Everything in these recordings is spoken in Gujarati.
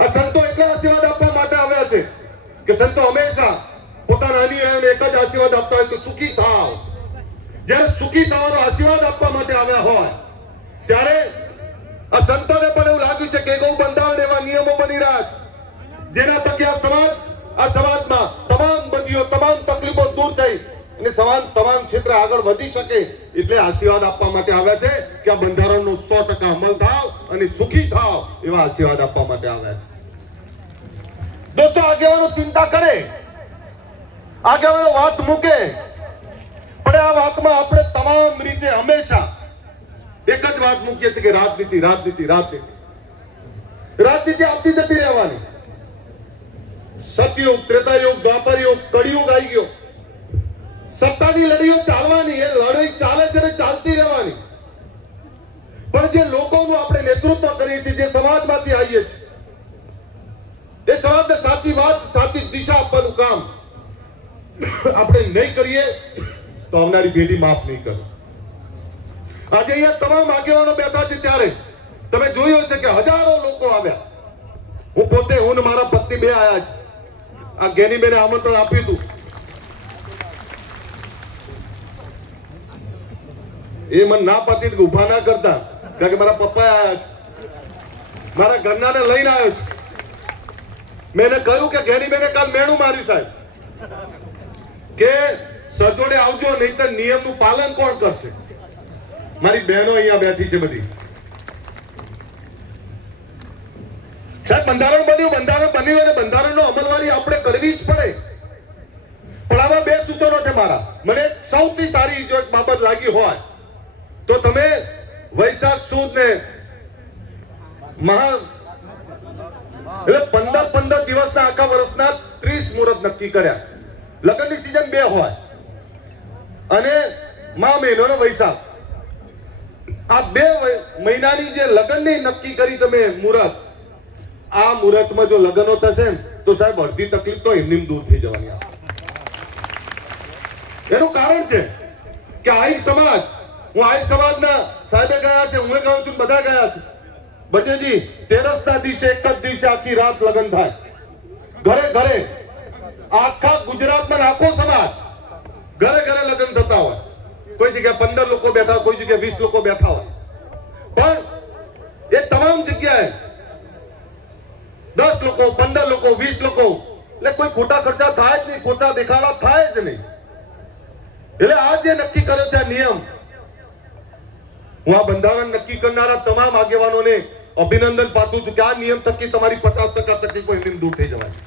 આ સંતો એટલા આશીર્વાદ આપવા માટે આવ્યા છે કે સંતો હંમેશા પોતાના અનુયાયીઓને એક જ આશીર્વાદ આપતા હોય કે સુખી થાવ. જ્યારે સુખી થવાનો આશીર્વાદ આપવા માટે આવ્યા હોય ત્યારે આ સંતોને પણ એવું લાગ્યું છે કે ગૌ બંધારણ એવા નિયમો બની રહ્યા છે જેના થકી આ સમાજમાં તમામ બંધીઓ તમામ તકલીફો દૂર થઈ અને સમાજ તમામ ક્ષેત્રે આગળ વધી શકે એટલે આશીર્વાદ આપવા માટે આવ્યા છે કે આ બંધારણનો 100% અમલ થાવ અને સુખી થાવ એવા આશીર્વાદ આપવા માટે આવ્યા છે. દોસ્તો, આગેવાનો ચિંતા કરે, આગેવાનો વાત મૂકે, પણ આ વાતમાં આપણે તમામ રીતે હંમેશા એક જ વાત મૂકીએ છીએ કે રાજનીતિ રાજનીતિ રાજનીતિ રાજનીતિ આપતી જતી રહેવાની. સતયુગ, ત્રેતાયુગ, દ્વાપરયુગ, કળિયુગ આવી ગયો. સત્તાની લડીઓ ચાલવાની, એ લડાઈ ચાલે છે ને ચાલતી રહેવાની. પણ જે લોકોનું આપણે નેતૃત્વ કરીએ છીએ, જે સમાજમાંથી આવીએ છીએ, એ સમાજને સાચી વાત, સાચી દિશા આપવાનું કામ આપણે નહીં કરીએ તો આવનારી પેઢી માફ નહીં કરે. આજે અહીંયા તમામ આગેવાનો બેઠા છે ત્યારે તમે જોયું હશે કે હજારો લોકો આવ્યા. હું પોતે, હું ને મારા પત્ની બે આયા છે. આ ગેનીબેને આમંત્રણ આપ્યું હતું. એ મને ના પાતી ઉભા ના કરતા, કારણ કે મારા પપ્પા આયા છે, મારા ઘરનાને લઈને આવ્યો છે. મેં એને કહ્યું કે ગેનીબેને કાલ મેણું માર્યું સાહેબ કે સજોડે આવજો, નહીં તો નિયમનું પાલન કોણ કરશે? મારી બહેનો અહીંયા બેઠી છે બધી. સાહેબ, બંધારણ બન્યું અને બંધારણનો અમલવારી આપણે કરવી જ પડે. પણ આમાં બે સૂચનો છે મારા. મને સૌથી સારી જો એક બાબત લાગી હોય તો તમે વૈશાખ સુદ ને એટલે 15 દિવસના આખા વર્ષના 30 મુહૂર્ત નક્કી કર્યા. લગ્નની સિઝન 2 હોય અને મા મહિનો વૈશાખ, આ 2 મહિનાની જે લગ્નની નક્કી કરી તમે મુહૂર્ત, આ મુહૂર્તમાં જો લગ્નો થશે તો સાહેબ અડધી તકલીફ તો એમની દૂર થઈ જવાની. એનું કારણ છે કે આહિર સમાજ, હું આહિર સમાજના સાહેબે ગયા છે, હું ગયો છું, બધા ગયા છે. બટેજી તેરસના દિવસે એક જ દિવસે આખી રાત લગ્ન થાય. ઘરે ઘરે આખા ગુજરાતમાં આખો સમાજ ઘરે ઘરે લગ્ન થતા હોય. કોઈ જગ્યાએ 15 લોકો બેઠા હોય, કોઈ જગ્યાએ 20 લોકો બેઠા હોય. પણ એ તમામ જગ્યાએ 10 લોકો, 15 લોકો, 20 લોકો, એટલે કોઈ ખોટા ખર્ચા થાય જ નહીં, ખોટા દેખાડા થાય જ નહીં. એટલે આ જે નક્કી કર્યો છે આ નિયમ, હું આ બંધારણ નક્કી કરનારા તમામ આગેવાનોને અભિનંદન પાઠવું છું કે આ નિયમ થકી તમારી 50% તકલીફો એમની દૂર થઈ જવાની.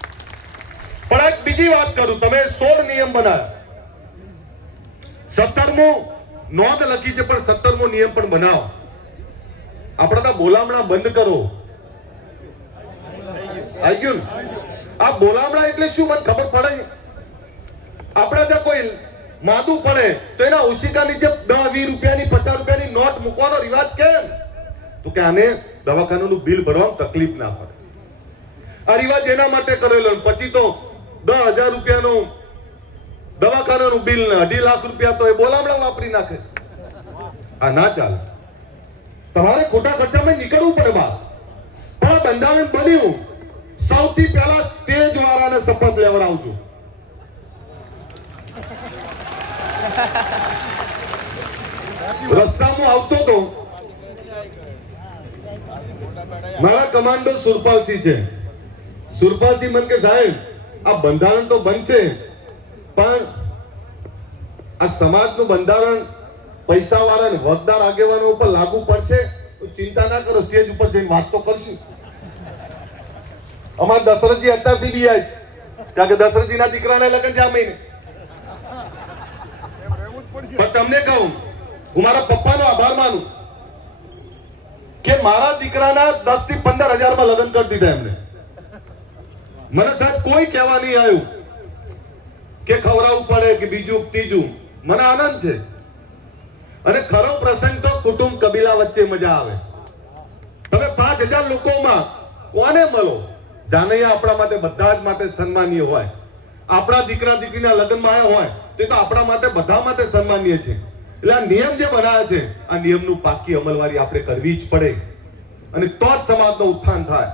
પણ એક બીજી વાત કરું, તમે 16 નિયમ બનાવ્યા, 17મો નોંધ લખી છે, પણ 17મો નિયમ પણ બનાવો. આપણે તો બોલામણા બંધ કરો. આવી ગયું? આ બોલામણા એટલે શું મને ખબર પડે? આપણે ત્યાં કોઈ માદું પડે તો એના ઓશિકા નીચે 10, 20 રૂપિયાની, 50 રૂપિયાની નોટ મૂકવાનો રિવાજ કેમ? તો કે આને દવાખાનાનું બિલ ભરવામાં તકલીફ ના પડે. આ રિવાજ એના માટે કરેલો. પછી તો 10,000 રૂપિયાનું દવાખાનાનું બિલ ને 2.5 લાખ રૂપિયા તો એ બોલામણા વાપરી નાખે. આ ના ચાલે. તમારે ખોટા ખર્ચામાં નીકળવું પડે બહાર. પણ બંધારણ બન્યું, સૌથી પહેલા સ્ટેજ વાળાને શપથ લેવડાવજો. રસ્તામાં આવતો તો મારા કમાન્ડો સુરપાલસિંહ છે. સુરપાલસિંહ મને કે સાહેબ આ બંધારણ તો બનશે પણ આ સમાજનું બંધારણ પૈસા વાળા ને વગદાર આગેવાનો ઉપર લાગુ પડશે તો ચિંતા ના કરો, સ્ટેજ ઉપર જઈને વાત તો કરશું. અમારા દશરથજી અત્યારથી બી આવે છે, કારણ કે દશરથજીના દીકરાના લગ્ન છે આ મહિને. પણ તમને કહું, હું મારા પપ્પાનો આભાર માનું કે મારા દીકરાના 10 થી 15 હજારમાં લગ્ન કરી દીધા એમને. મને સાહેબ કોઈ કહેવા નહીં આવ્યું કે ખવડાવવું પડે કે બીજું ત્રીજું. મને આનંદ છે. અને ખરો પ્રસંગ તો કુટુંબ કબીલા વચ્ચે મજા આવે. તમે 5000 લોકોમાં કોને મળો? જાનૈયા આપણા માટે બધા જ માટે સન્માનીય હોય. આપણા દીકરા દીકરીના લગ્નમાં આવ્યા હોય તો એ તો આપણા માટે બધા માટે સન્માનીય છે. એટલે આ નિયમ જે બનાવ્યા છે આ નિયમનું પાકી અમલવારી આપણે કરવી જ પડે અને તો જ સમાજનું ઉત્થાન થાય.